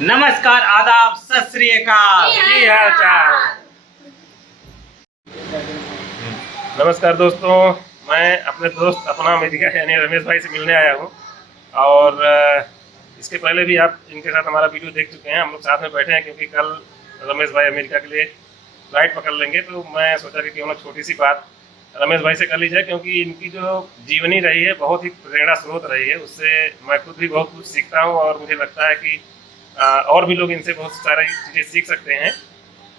नमस्कार, आदाब, सत श्री अकाल। की हाल चाल। नमस्कार दोस्तों, मैं अपने दोस्त अपना अमेरिका यानी रमेश भाई से मिलने आया हूँ। और इसके पहले भी आप इनके साथ हमारा वीडियो देख चुके हैं। हम लोग साथ में बैठे हैं क्योंकि कल रमेश भाई अमेरिका के लिए फ्लाइट पकड़ लेंगे, तो मैं सोचा कि क्यों ना छोटी सी बात रमेश भाई से कर ली जाए, क्योंकि इनकी जो जीवनी रही है बहुत ही प्रेरणा स्रोत रही है। उससे मैं खुद भी बहुत कुछ सीखता हूँ और मुझे लगता है कि और भी लोग इनसे बहुत सारी चीज़ें सीख सकते हैं।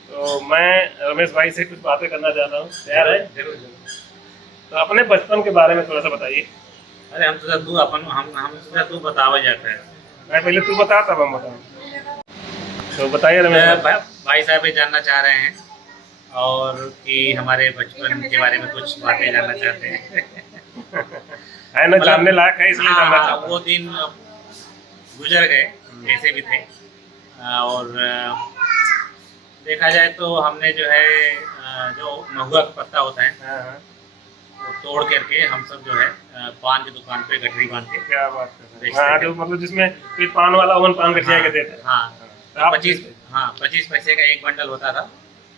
तो मैं रमेश भाई से कुछ बातें करना चाहता हूँ। तैयार है? जरूर जरूर। तो अपने बचपन के बारे में थोड़ा सा बताइए। अरे हम तो तू अपन हम तो तू बतावा जाता है। मैं पहले तू बता तब हम बताऊँ। तो बताइए रमेश भाई। भाई साहब ये जानना चाह रहे हैं और कि हमारे बचपन के बारे में कुछ बातें जानना चाहते हैं। है ना, जानने लायक है इसलिए जानना चाहता हूँ। वो दिन गुजर गए जैसे भी थे। और देखा जाए तो हमने जो है जो महुआ का पत्ता होता है हाँ, हाँ। वो तोड़ करके हम सब जो है पान की दुकान पे गठरी बांध के क्या बात कर रहे बेचते हैं। हाँ, थे। जो मतलब जिसमें कोई पान वाला ओवन पान गठिया के देते हैं। हाँ, तो आप 25 पैसे का एक बंडल होता था,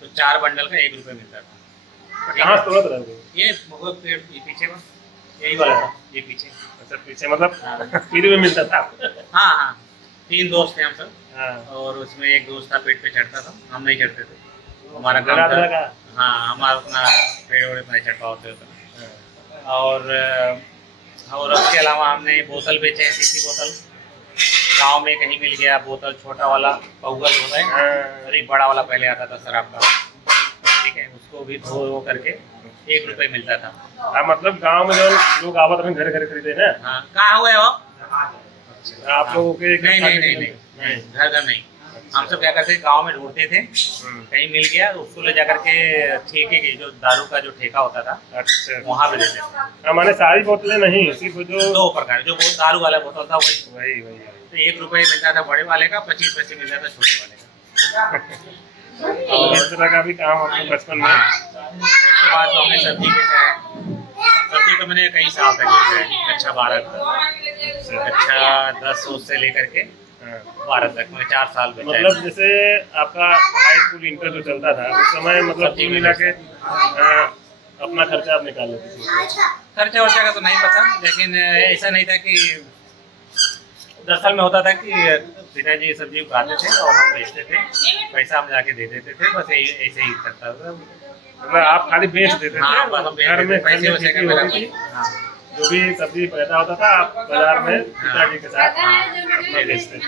तो 4 बंडल का 1 रुपये मिलता था। कहाँ से तोड़ते रहे? ये महुआ पेड़ ये पीछे में यही वाला था, ये पीछे। अच्छा, पीछे मतलब फ्री में मिलता था। हाँ हाँ, 3 दोस्त थे हम सब। हाँ। और उसमें एक दोस्त था पेड़ पे चढ़ता था, हम नहीं चढ़ते थे। हमारा काम लगा था। लगा। हाँ, हमारा अपना पेड़ वेड़ पे नहीं चढ़ पाते होता। और उसके अलावा हमने बोतल बेचे हैं, शीशी बोतल। गांव में कहीं मिल गया बोतल, छोटा वाला पहुआ जो होता है और एक बड़ा वाला पहले आता था शराब का, ठीक है, उसको भी धो करके 1 रुपये मिलता था। हाँ, मतलब गांव में जो लोग आवत में घर घर खरीदे ना। हाँ, कहाँ हुए हो? आप लोगों के नहीं, घर नहीं। हम सब क्या करते थे, गांव में ढूंढते थे, कहीं मिल गया तो उसको ले जाकर के ठेके के जो दारू का जो ठेका होता था, अच्छा, वहाँ पे देते थे। हमारे सारी बोतलें नहीं, सिर्फ जो 2 प्रकार, जो बहुत दारू वाला बोतल था वही। वही वही तो 1 रुपये मिलता था बड़े वाले का, 25 पैसे मिलता था छोटे वाले का। और इस तरह का भी काम अपने बचपन में। उसके बाद तो हमने सब्जी बेचा है। सब्जी तो मैंने कई साल तक बेचा है, अच्छा 12 अच्छा 10 से लेकर के 12 तक, मैंने 4 साल बेचा है। मतलब जैसे आपका हाई स्कूल इंटर जो चलता था उस समय मतलब कुल मिला के अपना खर्चा आप निकाल लेते थे? खर्चा वर्चा का तो नहीं पता, लेकिन ऐसा नहीं था कि दरअसल में होता था कि पिताजी सब्जी उगाते थे और हम बेचते थे, पैसा हम जाके दे देते थे, बस ऐसे ही करता था। मतलब आप खाली बेच देते थे? हाँ, बस हम घर में पैसे वैसे का मेरा होती थी, जो भी सब्जी पैदा होता था आप बाजार में पिताजी के साथ अपना बेचते थे।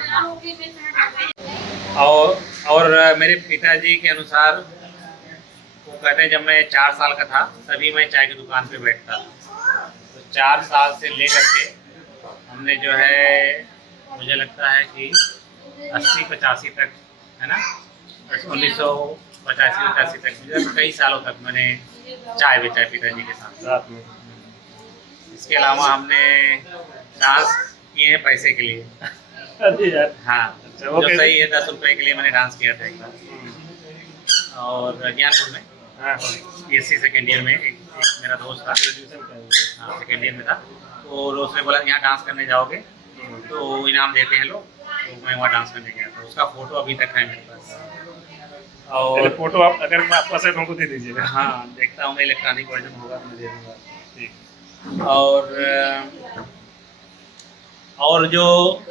और मेरे पिताजी के अनुसार वो कहते हैं जब मैं 4 साल का था तभी मैं चाय की दुकान पे बैठता था। तो 4 साल से लेकर के हमने जो है, मुझे लगता है कि 80-85 तक, है ना, 1985-85 तक, मुझे कई सालों तक मैंने चाय बेचा है पिताजी के साथ में। इसके अलावा हमने डांस किए हैं पैसे के लिए। अरे यार। हाँ, अच्छा, वो जो कैसे? सही है, 10 रुपए के लिए मैंने डांस किया था एक बार। और ज्ञानपुर में हाँ, BSc सेकेंड ईयर में एक मेरा दोस्त था, हाँ सेकेंड ईयर में था, और उसने बोला यहाँ डांस करने जाओगे तो इनाम देते हैं लोग, तो मैं वहाँ डांस करने गया था। उसका फोटो अभी तक है मेरे पास। और फोटो आप अगर आपके पास है तो हमको दे दीजिएगा। हाँ, देखता हूँ मैं, इलेक्ट्रॉनिक वर्जन होगा तो मैं दे दूँगा। ठीक। और जो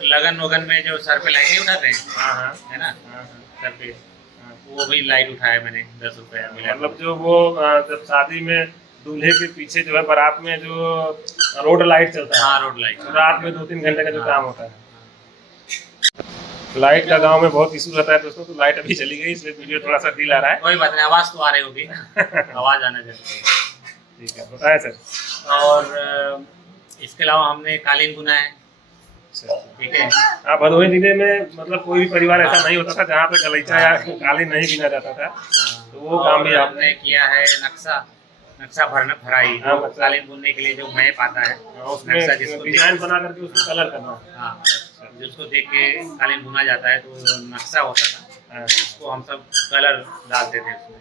लगन वगन में जो सर पे लाइटें उठाते हैं, हाँ हाँ, है ना, हाँ, सर पे, वो भी लाइट उठाया मैंने, 10 रुपया मिला। मतलब जो वो जब शादी में दूल्हे के पीछे जो है बारात में जो रोड लाइट चलता है। हाँ, रोड लाइट, तो रात में 2-3 घंटे का जो काम होता है। लाइट का गांव में बहुत इशू रहता है दोस्तों, तो लाइट अभी चली गई इसलिए वीडियो थोड़ा सा ढीला आ रहा है। कोई बात नहीं, आवाज़ तो आ रही होगी। आवाज़ आना जरूरी है। ठीक है, बताएं सर। और इसके अलावा हमने कालीन बुना है, ठीक है। हाँ, भदोही जिले में मतलब कोई भी परिवार ऐसा नहीं होता था जहाँ पे गलीचा या कालीन नहीं बिना जाता था, तो वो काम भी आपने किया है। नक्शा भराई, हाँ, कालीन बुनने के लिए जो मैप आता है, उसमें नक्शा जिसको डिजाइन बना करके उसको कलर करना। हाँ, जिसको देख के कालीन बुना जाता है, तो नक्शा होता था, उसको हम सब कलर डालते थे उसमें।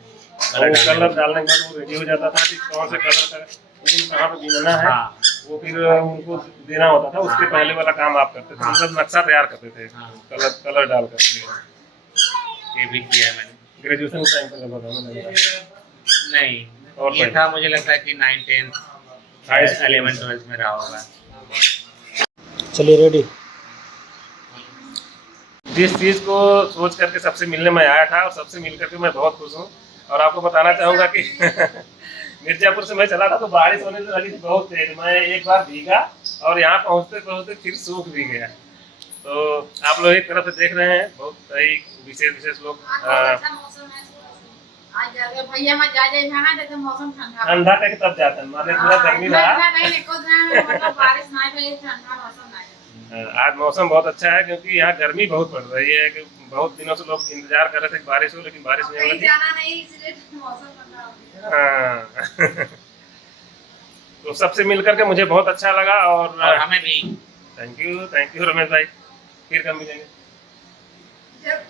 कलर डालने के बाद वो रेडी हो जाता था कि कौन से कलर का ऊन कहाँ पे बीनना है। हाँ, वो फिर उनको देना होता था, उसके पहले वाला काम आप करते थे, मतलब नक्शा तैयार करते थे कलर डालकर। ये भी किया है मैंने। ग्रेजुएशन टाइम पर लगभग हमें लग रहा है। नहीं, और ये पहले? था मुझे लगता है कि 9, 10, हाई स्कूल 11, 12 में रहा होगा। चलिए रेडी। जिस चीज़ को सोच करके सबसे मिलने में आया था और सबसे मिल करके मैं बहुत खुश हूँ। और आपको बताना चाहूँगा कि मिर्जापुर से मैं चला था तो बारिश होने लगी थी बहुत तेज, मैं एक बार भीगा और यहाँ पहुँचते पहुँचते फिर सूख भी गया। तो आप लोग एक तरफ से देख रहे हैं, बहुत सही विशेष लोग भैया मैं जा जाए जाना देते मौसम ठंडा ठंडा करके तब जाते हैं, माने पूरा गर्मी रहा। नहीं को मतलब बारिश ना भई ठंडा मौसम ना। आज मौसम बहुत अच्छा है क्योंकि यहाँ गर्मी बहुत पड़ रही है कि बहुत दिनों से लोग इंतजार कर रहे थे कि बारिश हो, लेकिन बारिश नहीं हो रही। जाना नहीं इसलिए मौसम ठंडा हो गया। हाँ। तो सबसे मिल करके मुझे बहुत अच्छा लगा और हमें भी। थैंक यू रमेश भाई, फिर कब मिलेंगे।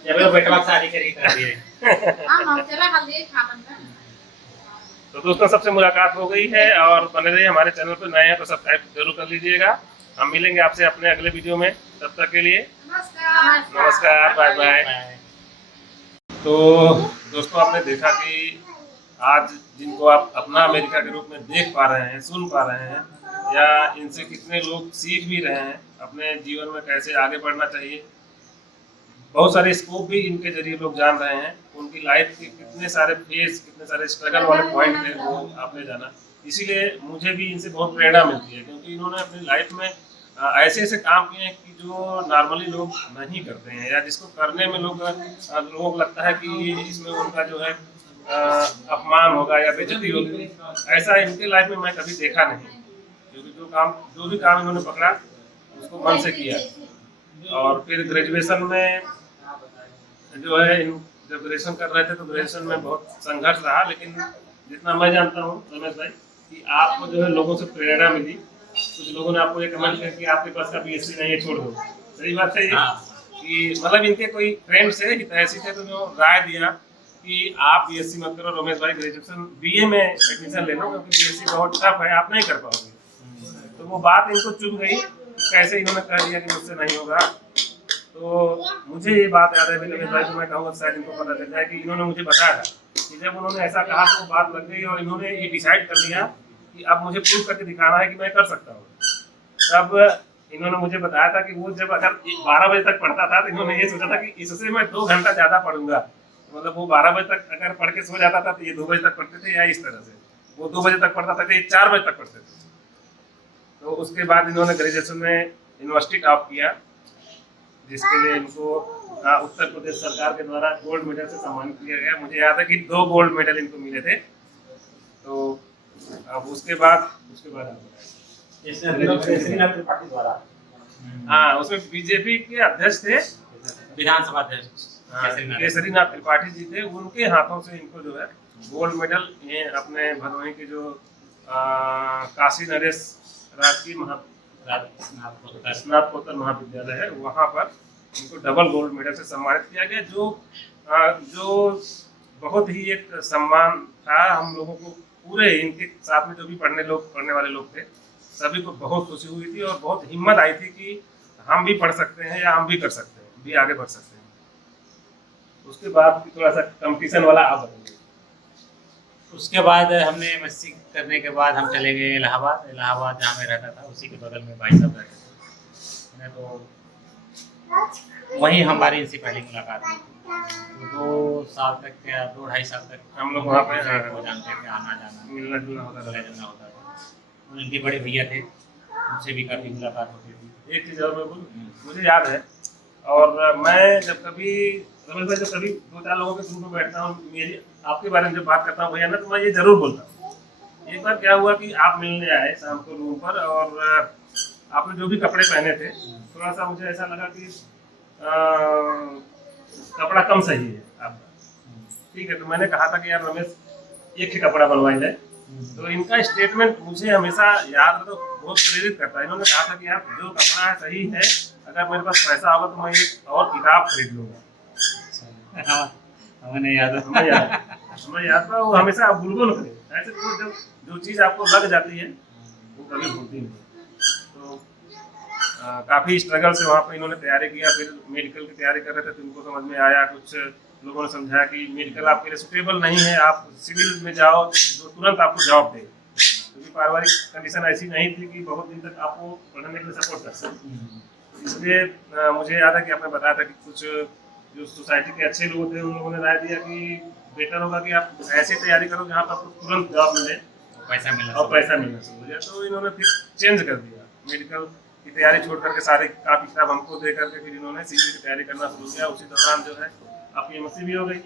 जब वो बेटवा शादी करी कर दिए। हां हम चला हल्दी खा लेंगे। तो दोस्तों सबसे मुलाकात हो गई है और बने रहिए हमारे चैनल पर, नए हैं तो सब्सक्राइब जरूर कर लीजिएगा। हम मिलेंगे आपसे अपने अगले वीडियो में, तब तक के लिए नमस्कार, बाय बाय। तो दोस्तों आपने देखा कि आज जिनको आप अपना अमेरिका के रूप में देख पा रहे हैं, सुन पा रहे हैं, या इनसे कितने लोग सीख भी रहे हैं अपने जीवन में कैसे आगे बढ़ना चाहिए। बहुत सारे स्कोप भी इनके जरिए लोग जान रहे हैं, उनकी लाइफ के कितने सारे फेज, कितने सारे स्ट्रगल वाले पॉइंट थे वो आपने जाना। इसीलिए मुझे भी इनसे बहुत प्रेरणा मिलती है क्योंकि इन्होंने अपनी लाइफ में ऐसे ऐसे काम किए हैं कि जो नॉर्मली लोग नहीं करते हैं, या जिसको करने में लोगों को लगता है कि इसमें उनका जो है अपमान होगा या बेइज्जती होगी। ऐसा इनके लाइफ में मैं कभी देखा नहीं, क्योंकि जो भी काम इन्होंने पकड़ा उसको मन से किया। और फिर ग्रेजुएशन में जो है जब ग्रेजुएशन कर रहे थे तो ग्रेजुएशन में बहुत संघर्ष रहा, लेकिन जितना मैं जानता हूँ रमेश भाई कि आपको जो है लोगों से प्रेरणा मिली। कुछ लोगों ने आपको ये कमेंट किया कि आपके पास का बीएससी नहीं है, छोड़ दो। सही बात है ये कि मतलब इनके कोई फ्रेंड से हितैषी थे तो उन्होंने राय दिया कि आप बीएससी मत करो रमेश भाई, ग्रेजुएशन बीए में एडमिशन ले लो क्योंकि बीएससी बहुत टफ है, आप नहीं कर पाओगे। तो वो बात इनको चुभ गई, कैसे इन्होंने कह दिया कि मुझसे नहीं होगा। तो मुझे ये बात याद है रमेश भाई को, मैं कहूँगा शायद इनको पता चल जाए कि इन्होंने मुझे बताया कि जब उन्होंने ऐसा कहा तो बात लग गई और इन्होंने ये डिसाइड कर लिया कि अब मुझे प्रूव करके दिखाना है कि मैं कर सकता हूँ। तब इन्होंने मुझे बताया था कि वो जब अगर 12 बजे तक पढ़ता था तो इन्होंने ये सोचा था कि इससे मैं 2 घंटा ज़्यादा पढ़ूंगा। मतलब वो 12 बजे तक अगर पढ़ के सो जाता था तो ये 2 बजे तक पढ़ते थे, या इस तरह से वो 2 बजे तक पढ़ता था तो ये 4 बजे तक पढ़ते थे। तो उसके बाद इन्होंने ग्रेजुएशन में यूनिवर्सिटी टॉप किया, जिसके लिए इनको उत्तर प्रदेश सरकार के द्वारा गोल्ड मेडल से सम्मानित किया गया। मुझे याद है कि 2 गोल्ड मेडल इनको मिले थे। तो अब उसके बाद हाँ, उसमें बीजेपी के अध्यक्ष थे, विधानसभा अध्यक्ष केसरीनाथ त्रिपाठी जी थे, उनके हाथों से इनको जो है गोल्ड मेडल ये अपने भदोही के जो काशी नरेश राजकीय स्नातकोत्तर महाविद्यालय है वहाँ पर इनको डबल गोल्ड मेडल से सम्मानित किया गया, जो बहुत ही एक सम्मान था हम लोगों को। पूरे इनके साथ में जो भी पढ़ने वाले लोग थे सभी को बहुत खुशी हुई थी और बहुत हिम्मत आई थी कि हम भी पढ़ सकते हैं या हम भी कर सकते हैं, भी आगे बढ़ सकते हैं। उसके बाद थोड़ा सा कंपटीशन वाला आप बताइए। उसके बाद हमने एमएससी करने के बाद हम चले गए इलाहाबाद जहाँ मैं रहता था उसी के बगल में भाई साहब रहते थे। तो वहीं हमारी इनसे पहली मुलाकात हुई। 2 साल तक या 2-2.5 साल तक हम लोग वहाँ पे वो जानते थे, आना जाना मिलना जुलना होता मिलना था। जुलना होता था। उनके बड़े भैया थे, उनसे भी काफ़ी मुलाकात होती थी। एक चीज़ और मैं बोलूं, मुझे याद है और मैं जब कभी रमेश भाई जब कभी 2-4 लोगों के ग्रुप में बैठता हूँ, मेरी आपके बारे में जब बात करता हूँ भैया ना, तो मैं ये जरूर बोलता हूँ। एक बार क्या हुआ कि आप मिलने आए शाम को रूम पर और आपने जो भी कपड़े पहने थे थोड़ा सा मुझे ऐसा लगा कि कपड़ा कम सही है आपका। ठीक है, तो मैंने कहा था कि यार रमेश एक ही कपड़ा बनवाई जाए। तो इनका स्टेटमेंट मुझे हमेशा याद है, तो बहुत प्रेरित करता है। इन्होंने कहा था कि यार जो कपड़ा है सही है, अगर मेरे पास पैसा होगा तो मैं एक और किताब खरीद लूँगा। हमें याद है, हमें याद था, वो हमेशा आप भूलो न करें। ऐसे तो जब जो चीज़ आपको लग जाती है वो कभी भूलती नहीं। काफ़ी स्ट्रगल से वहाँ पे इन्होंने तैयारी किया। फिर मेडिकल की तैयारी कर रहे थे तो इनको समझ में आया, कुछ लोगों ने समझाया कि मेडिकल आपके लिए सूटेबल नहीं है, आप सिविल में जाओ जो तुरंत आपको जॉब दे, क्योंकि पारिवारिक कंडीशन ऐसी नहीं थी कि बहुत दिन तक आपको पढ़ने के लिए सपोर्ट कर सकें। इसलिए मुझे याद है कि आपने बताया था कि कुछ जो सोसाइटी के अच्छे लोग थे उन लोगों ने राय दिया कि बेटर होगा कि आप ऐसी तैयारी करो जहाँ पर आपको तुरंत जॉब मिले पैसा मिला और पैसा मिलना शुरू हो जाए। तो इन्होंने फिर चेंज कर दिया, मेडिकल की तैयारी छोड़ करके सारे कापी किताब हमको दे करके फिर इन्होंने सिविल की तैयारी करना शुरू किया। उसी दौरान जो है आपकी एमएससी भी हो गई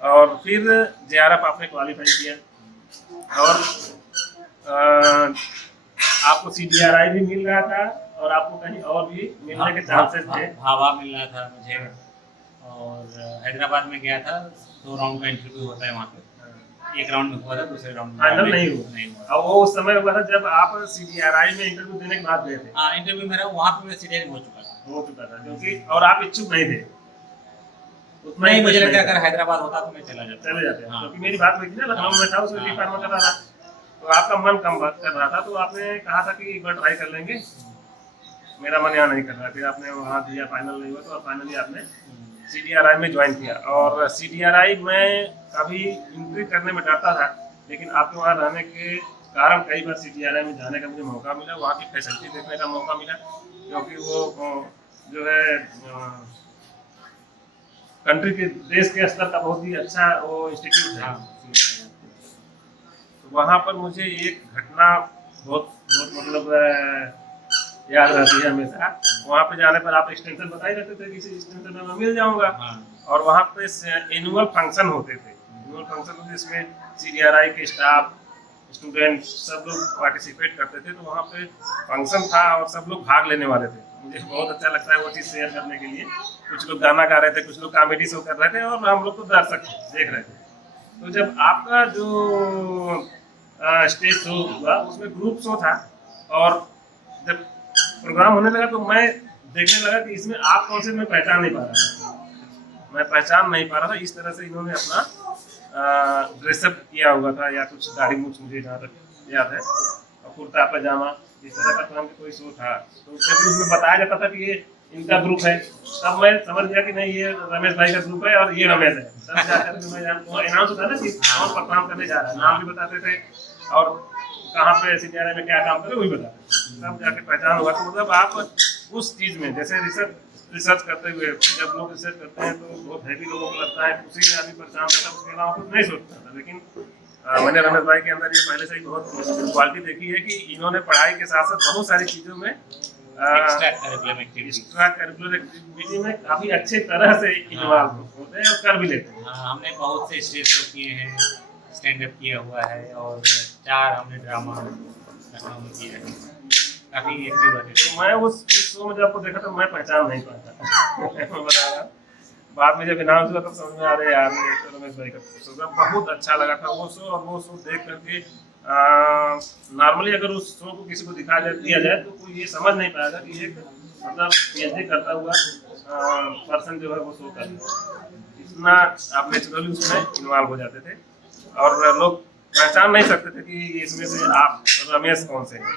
और फिर जेआरएफ आपने क्वालिफाई किया और आपको सीडीआरआई भी मिल रहा था और आपको कहीं और भी मिलने के चांसेस थे। भावा मिल रहा था मुझे और हैदराबाद में गया था, 2 राउंड का इंटरव्यू होता है वहाँ पे। एक राउंड में हुआ था, दूसरे राउंड में फाइनल नहीं हुआ। और वो उस समय हुआ था जब आप सीडीआरआई में इंटरव्यू देने के बाद गए थे। हाँ, इंटरव्यू मेरा वहाँ पे सीडीआरआई हो चुका था क्योंकि और आप इच्छुक नहीं थे उतना नहीं, मुझे लगता अगर हैदराबाद होता तो मैं चले जाते। क्योंकि मेरी बात हुई थी ना, लखनऊ में था, उसमें बी फार्मा कर रहा था, तो आपका मन कम कर रहा था, तो आपने कहा था कि एक बार ट्राई कर लेंगे। मेरा मन यहाँ नहीं कर रहा, फिर आपने वहाँ दिया, फाइनल नहीं हुआ तो फाइनली आपने सीडीआरआई में ज्वाइन किया। और सीडीआरआई में कभी एंट्री करने में डरता था, लेकिन आपके वहाँ रहने के कारण कई बार सीडीआरआई में जाने का मुझे मौका मिला, वहाँ की फैसिलिटी देखने का मौका मिला, क्योंकि वो जो है कंट्री के देश के स्तर का बहुत ही अच्छा वो इंस्टीट्यूट है। तो वहाँ पर मुझे एक घटना बहुत मतलब याद रहती है हमेशा। वहाँ पे जाने पर आप एक्सटेंशन बताए जाते थे, किसी एक्सटेंशन में मैं मिल जाऊँगा। और वहाँ पे एनुअल फंक्शन होते थे, एनुअल फंक्शन जिसमें सीडीआरआई के स्टाफ, स्टूडेंट सब लोग पार्टिसिपेट करते थे। तो वहाँ पे फंक्शन था और सब लोग भाग लेने वाले थे। मुझे बहुत अच्छा लगता है वो चीज़ शेयर करने के लिए। कुछ लोग गाना गा रहे थे, कुछ लोग कॉमेडी शो कर रहे थे और हम लोग तो दर्शक देख रहे थे। तो जब आपका जो स्टेज शो हुआ उसमें ग्रुप शो था और जब प्रोग्राम होने लगा तो मैं देखने लगा कि इसमें आप कौन से मैं पहचान नहीं पा रहा था। इस तरह से इन्होंने अपना ड्रेसअप किया हुआ था, या कुछ दाढ़ी मूछ मुझे जहाँ तक याद है, और कुर्ता पजामा इस तरह का पहन के कोई शो था। तो उसमें बताया जाता था कि ये इनका ग्रुप है। तब मैं समझ गया कि नहीं, ये रमेश भाई का ग्रुप है और ये रमेश है। तब जाकर मैं अनाउंस होता ना कि कौन परफॉर्म करने जा रहा है, नाम भी बताते थे और कहाँ पे सीडीआरआई में क्या काम करे वही बताते थे। तब जाके पहचान हुआ। तो मतलब आप उस चीज़ में जैसे रिसर्च करते हुए, जब लोग रिसर्च करते हैं तो बहुत हैवी लोगों को लगता है उसी में आदमी परेशान करता है, उसके अलावा कुछ नहीं सोचता था। लेकिन मैंने रमेश भाई के अंदर ये पहले से ही बहुत क्वालिटी देखी है कि इन्होंने पढ़ाई के साथ साथ बहुत सारी चीज़ों में एक्स्ट्रा करिकुलर एक्टिविटी में काफ़ी अच्छे तरह से इन्वॉल्व होते हैं और कर भी लेते हैं। हमने बहुत से स्टेज शो किए हैं, स्टैंड अप किया हुआ है और 4 हमने ड्रामा लखनऊ में किया है, काफ़ी एक्टिव रहते थे। तो मैं उस शो में जब आपको देखा तो मैं पहचान नहीं पाता मैं बता रहा। बाद में जब अनाउंस हुआ तब समझ में आ रहे यार तो रमेश भाई का शो बहुत अच्छा लगा था वो शो। और वो शो देख करके नॉर्मली अगर उस शो को किसी को दिया जाए तो कोई ये समझ नहीं पाएगा कि एक मतलब पीएचडी करता हुआ पर्सन जो है वो शो कर रहा है। इतना आप नेचुरली उसमें इन्वॉल्व हो जाते थे और लोग पहचान नहीं सकते थे कि इसमें से आप रमेश कौन से हैं।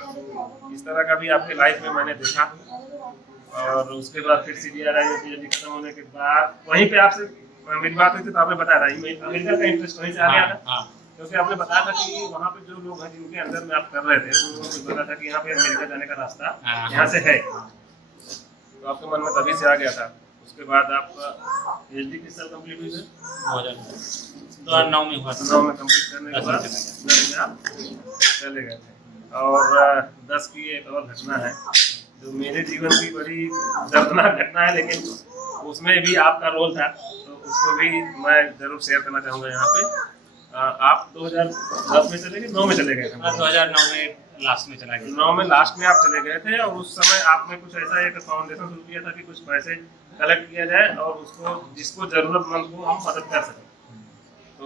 इस तरह का भी आपके लाइफ में मैंने देखा। और उसके बाद फिर सीडीआरआई में पीएचडी खत्म होने के बाद वहीं पे आपसे मेरी बात हुई थी तो आपने बताया था अमेरिका का इंटरेस्ट वहीं से आ गया था। क्योंकि आपने बताया था कि वहाँ पे जो लोग हैं जिनके अंदर में आप कर रहे थे उनको पता था कि यहाँ पे अमेरिका जाने का रास्ता यहाँ से है, तो आपके मन में तभी से आ गया था। उसके बाद आपका पीएचडी किस साल कंप्लीट हुई है? 2009 में हुआ था। 9 में कंप्लीट करने के बाद 10 में आप चले गए थे। और 10 की एक और घटना है जो मेरे जीवन की बड़ी दर्दनाक घटना है, लेकिन उसमें भी आपका रोल था, तो उसको भी मैं जरूर शेयर करना चाहूँगा यहाँ पे। आप 2010 में चले गए, 9 में चले गए थे? 2009 में लास्ट में चला गया। 9 में लास्ट में आप चले गए थे और उस समय आपने कुछ ऐसा एक फाउंडेशन शुरू किया था कि कुछ पैसे कलेक्ट किया जाए और उसको जिसको ज़रूरतमंद को हम मदद कर सकें। तो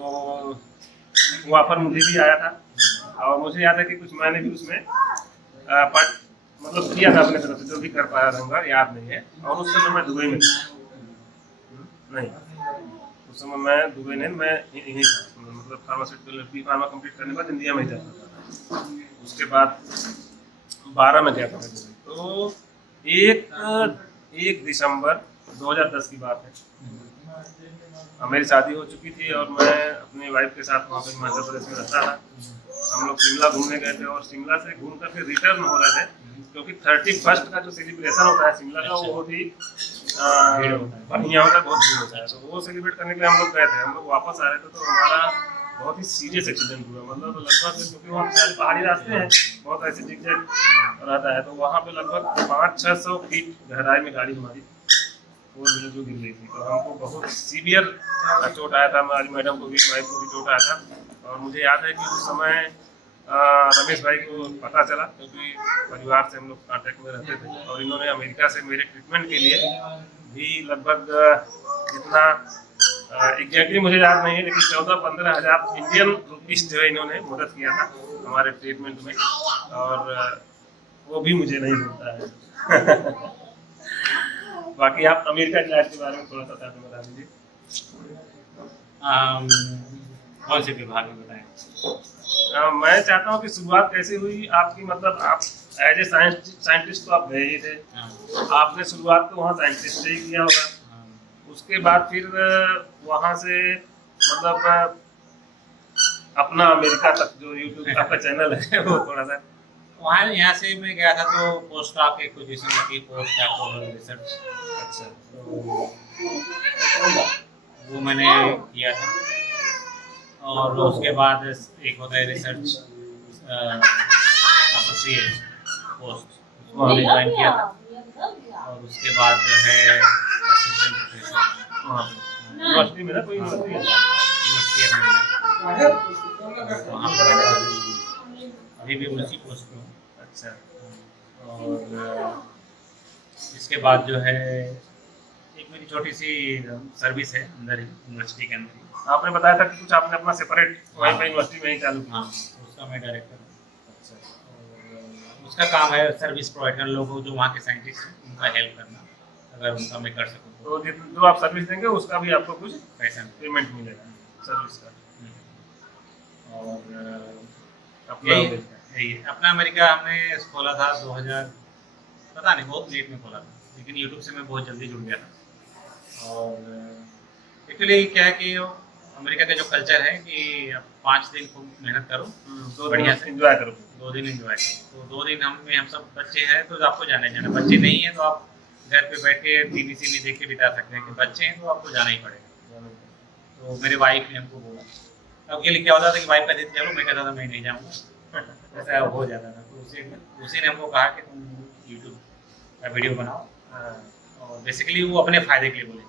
वो ऑफर मुझे भी आया था और मुझे याद है कि कुछ मैंने भी उसमें मतलब किया था अपने तरफ से, जो भी कर पाया रहूँगा याद नहीं है। और उस समय मैं दुबई में नहीं, उस समय मैं दुबई नहीं, मैं यहीं था, मतलब फार्मास्यूटिकल बी फार्मा कंप्लीट करने के बाद इंडिया में ही जाता था। उसके बाद 12 में गया था मैं दुबई। तो 1 दिसंबर 2010 की बात है। मेरी शादी हो चुकी थी और मैं अपनी वाइफ के साथ वहाँ पे हिमाचल प्रदेश में रहता था। हम लोग शिमला घूमने गए थे और शिमला से घूम करके रिटर्न हो रहे थे, क्योंकि 31 का जो सेलिब्रेशन होता है शिमला का, वो बहुत ही बढ़िया होता है, बहुत भीड़ होता है। तो वो सेलिब्रेट करने के लिए हम लोग गए थे। हम लोग वापस आ रहे थे तो हमारा बहुत ही सीरियस एक्सीडेंट हुआ। मतलब लगभग, क्योंकि वहाँ सारे पहाड़ी रास्ते हैं, बहुत ऐसे जिगजैग रहता है, तो वहाँ पे लगभग 500-600 फीट गहराई में गाड़ी हमारी फोर व्हीलर जो गिर गई थी। तो हमको बहुत सीवियर चोट आया था, हमारी मैडम को भी, वाइफ को भी चोट आया था। और मुझे याद है कि उस समय रमेश भाई को पता चला, क्योंकि परिवार से हम लोग कांटेक्ट में रहते थे, और इन्होंने अमेरिका से मेरे ट्रीटमेंट के लिए भी लगभग जितना एग्जैक्टली मुझे याद नहीं है, लेकिन 14-15 हज़ार इंडियन रुपीस जो है इन्होंने मदद किया था हमारे ट्रीटमेंट में, और वो भी मुझे नहीं मिलता है। बाकी आप अमेरिका के इलाज के बारे में थोड़ा सा साथ में बता दीजिए। कौन से विभाग में बताएं? मैं चाहता हूँ कि शुरुआत कैसे हुई आपकी, मतलब आप एज ए साइंटिस्ट तो आप गए ही थे, आपने शुरुआत तो वहाँ साइंटिस्ट से ही किया होगा, उसके बाद फिर वहाँ से मतलब अपना अमेरिका तक जो यूट्यूब आपका चैनल है वो थोड़ा सा। वहाँ यहाँ से मैं गया था तो पोस्ट डॉक की पोजीशन की, पोस्ट डॉक्टोरल रिसर्च। अच्छा, तो वो मैंने किया था, और उसके बाद एक होता है रिसर्च एसोसिएट पोस्ट, उसको मैंने ज्वाइन किया था। और उसके बाद जो है असिस्टेंट प्रोफेसर यूनिवर्सिटी में ना, कोई यूनिवर्सिटी है वहाँ पर अभी भी उसी पोस्ट पे हूँ। अच्छा, और इसके बाद जो है एक मेरी छोटी सी सर्विस है अंदर ही, यूनिवर्सिटी के अंदर ही। आपने बताया था कि कुछ आपने अपना सेपरेट वहीं पे यूनिवर्सिटी में ही चालू किया। हाँ, उसका मैं डायरेक्टर हूँ। अच्छा, और उसका काम है सर्विस प्रोवाइड करना, लोगों जो वहाँ के साइंटिस्ट हैं उनका हेल्प करना, अगर उनका मैं कर सकूँ तो जो आप सर्विस देंगे उसका भी आपको कुछ पैसा। पेमेंट मिलेगा सर्विस का। और अपना यही है। अपना अमेरिका हमने खोला था 2000, पता नहीं बहुत लेट में खोला था, लेकिन यूट्यूब से मैं बहुत जल्दी जुड़ गया था। और एक्चुअली क्या है कि अमेरिका का जो कल्चर है कि 5 दिन खूब मेहनत करो, तो बढ़िया से एंजॉय करो, 2 दिन एंजॉय करो। तो 2 दिन हम सब बच्चे हैं तो आपको जाना ही जाना, बच्चे नहीं हैं तो आप घर पे बैठ के टीवी सीवी देख के बिता सकते हैं, कि बच्चे हैं तो आपको जाना ही पड़ेगा। तो मेरे वाइफ ने हमको बोला, अब के लिए क्या होता था कि वाइफ कहती थी चलो, मैं कहता था मैं नहीं जाऊँगा, ऐसा हो जाता था। तो उसी ने हमको कहा कि तुम यूट्यूब का वीडियो बनाओ, और बेसिकली वो अपने फ़ायदे के लिए बोले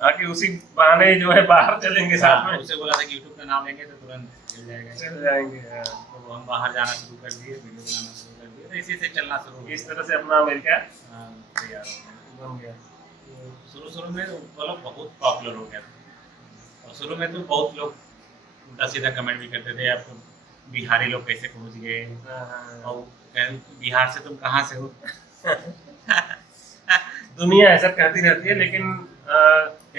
ताकि उसी बहाने जो है बाहर चलेंगे साथ में। उसे बोला था कि यूट्यूब का नाम लेंगे तो तुरंत मिल जाएगा, चल जाएंगे। तो हम बाहर जाना शुरू कर दिए, वीडियो बनाना शुरू कर दिए, तो इसी से चलना शुरू हो इस तरह से अपना अमेरिका तैयार हो गया। बन गया। तो शुरू में मतलब बहुत पॉपुलर हो गया था, और शुरू में तो बहुत लोग उल्टा सीधा कमेंट भी करते थे, आपको बिहारी लोग कैसे पहुंच गए, और बिहार से तुम कहाँ से हो। दुनिया ऐसा कहती रहती है, लेकिन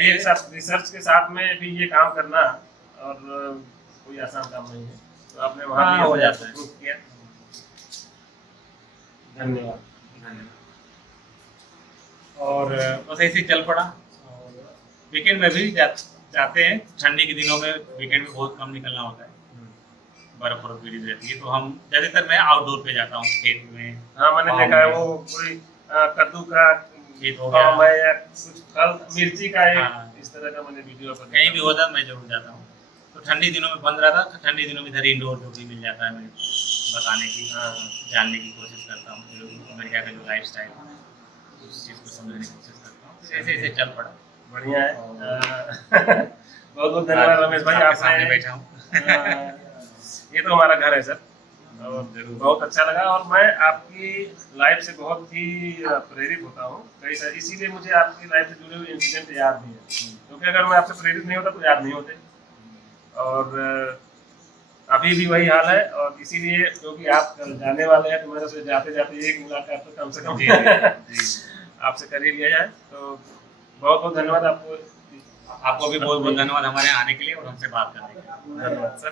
एक साथ रिसर्च के साथ में भी ये काम करना और कोई आसान काम नहीं है। तो आपने वहाँ भी हो जाता है। प्रूफ किया। धन्यवाद। और बस ऐसे ही चल पड़ा। और वीकेंड में भी जाते हैं, ठंडी के दिनों में वीकेंड में बहुत कम निकलना होता है, बर्फ और गिरी रहती है, तो हम ज़्यादातर मैं आउटडोर पे जाता हूँ, खेत में। हाँ, मैंने देखा है वो कोई कद्दू का खेत हो गया, मैं या कुछ फल मिर्ची का एक हाँ, इस तरह का मैंने वीडियो पर कहीं भी होता मैं जरूर जाता हूँ। तो ठंडी दिनों में बंद रहता, तो ठंडी दिनों में इधर इंडोर जो भी मिल जाता है मैं बताने की, जानने की कोशिश करता हूँ, अमेरिका का जो लाइफ स्टाइल है उस चीज़ को समझने की कोशिश करता हूँ। ऐसे ऐसे चल पड़ा। बढ़िया है। बहुत बहुत धन्यवाद रमेश भाई, आपके सामने बैठा हूँ। ये तो हमारा घर है सर, और बहुत अच्छा लगा, और मैं आपकी लाइफ से बहुत ही प्रेरित होता हूँ कई सारे, इसीलिए मुझे आपकी लाइफ से जुड़े हुए इंसिडेंट याद नहीं है, क्योंकि अगर मैं आपसे प्रेरित नहीं होता तो याद नहीं होते। और अभी भी वही हाल है, और इसीलिए क्योंकि आप जाने वाले हैं तो मैंने सोचा जाते जाते एक मुलाकात तो कम से कम आपसे कर ही लिया जाए। तो बहुत बहुत धन्यवाद आपको। आपको भी बहुत बहुत धन्यवाद हमारे आने के लिए और हमसे बात करने के लिए। धन्यवाद सर।